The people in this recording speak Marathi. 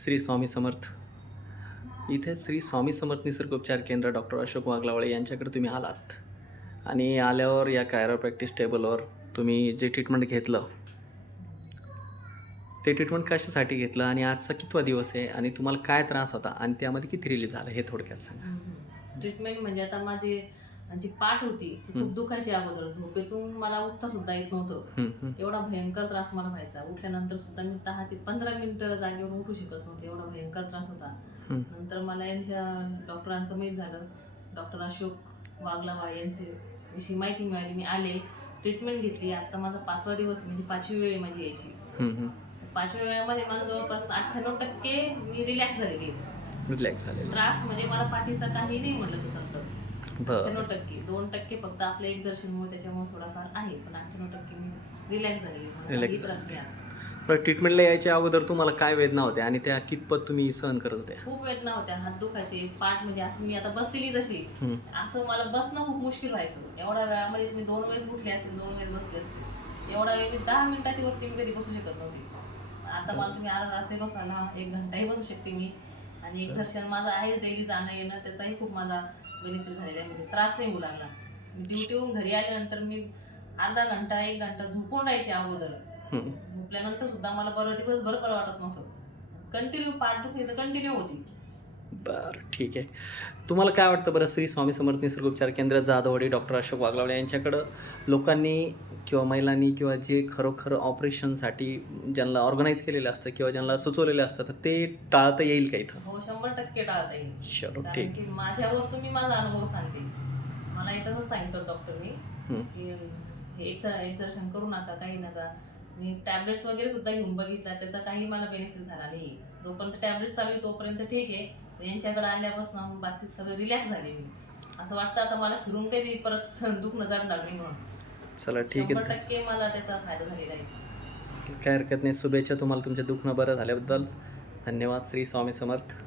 श्री स्वामी समर्थ. इथे श्री स्वामी समर्थ निसर्गोपचार केंद्र डॉक्टर अशोक वागलावळे यांच्याकडे तुम्ही आलात. आणि आल्यावर या कायरोप्रॅक्टिस टेबलवर तुम्ही जे ट्रीटमेंट घेतलं ते ट्रीटमेंट कशासाठी घेतलं आणि आजचा कितवा दिवस आहे आणि तुम्हाला काय त्रास होता आणि त्यामध्ये किती रिलीज झालं हे थोडक्यात सांगा. ट्रीटमेंट म्हणजे आता माझी जी पाठ होती ती खूप. दुखायची अगोदर. झोपेतून मला उठता सुद्धा येत नव्हतं. भयंकर त्रास मला व्हायचा. उठल्यानंतर सुद्धा मी दहा ते पंधरा मिनिटं जागेवर उठू शकत नव्हते. एवढा भयंकर त्रास होता. नंतर मला यांच्या डॉक्टरांचं माहीत झालं. डॉक्टर अशोक वागलावाळे यांचे विषयी माहिती मिळाली. मी आले ट्रीटमेंट घेतली. आता माझा पाचवा दिवस म्हणजे पाचवी वेळ माझी यायची. पाचव्या वेळामध्ये माझं जवळपास अठ्ठ्याण्णव टक्के मी रिलॅक्स झालेली. रिलॅक्स झालेलं त्रास म्हणजे मला पाठीचा काही नाही म्हणलं तसं अठ्ठ्याण्णव टक्के. दोन टक्के फक्त आपल्या एक्झर्शनमुळे त्याच्यामुळे थोडाफार आहे पण अठ्ठ्याण्णव टक्के मी रिलॅक्स Relax काही त्रास नाही आज. बरं ट्रीटमेंटला यायच्या अगोदर तुम्हाला काय वेदना होत्या आणि त्या कितपत तुम्ही सहन करत होत्या? खूप वेदना होत्या. हात दुखायचे पाठ म्हणजे असं मी आता बसलेली हम्म. असं मला बसणं खूप मुश्किल व्हायचं. एवढ्या वेळामध्ये तुम्ही दोन वेळेस उठले असेल दोन वेळेस बसले असतील एवढा वेळ मी दहा मिनिटाची वरती मी कधी बसू शकत नव्हती. आता मला तुम्ही अर्धा तासही बसायला एक घंटाही बसू शकते मी. आणि एक्झर्शन माझं आहे डेली जाणं येणं त्याचाही खूप मला बेनिफिट झालेला आहे. म्हणजे त्रास नाही होऊ लागला. ड्युटीहून घरी आल्यानंतर मी अर्धा घंटा एक घंटा झोपून राहायचे अगोदर. झोपल्यानंतर सुद्धा मला बरं दिवसभर बरं वाटत नव्हतं. कंटिन्यू पाठ दुखली तर कंटिन्यू होती. बरं ठीक आहे. तुम्हाला काय वाटतं बरं श्री स्वामी समर्थ निसर्गोपचार केंद्र जाधववाडी डॉक्टर अशोक वागलावडे यांच्याकडं लोकांनी किंवा महिलांनी किंवा जे खरोखर ऑपरेशनसाठी ज्यांना ऑर्गनाईज केलेलं असतं किंवा ज्यांना सुचवलेलं असतं तर ते टाळता येईल का इथं? हो शंभर टक्के टाळता येईल. कारण ठीक. माझ्यावर तुम्ही माझा अनुभव सांगते. मला इथंच सांगितलं डॉक्टरनी हे एक्झर्शन करू नका काही नका मी टॅबलेट्स वगैरे सुद्धा घेऊन बघितला त्याचा काही मला बेनिफिट झाला नाही. जोपर्यंत टॅबलेट्स चालू आहे तोपर्यंत ठीक आहे. यांच्याकडे आल्यापासून बाकी सगळं रिलॅक्स झाले मी. असं वाटतं आता मला फिरून काही परत दुखणं जाणार नाही म्हणून. चला ठीक आहे. टक्के मला त्याचा फायदा झालेला आहे. काय हरकत नाही. शुभेच्छा तुम्हाला तुमच्या दुखणं बरं झाल्याबद्दल. धन्यवाद. श्री स्वामी समर्थ.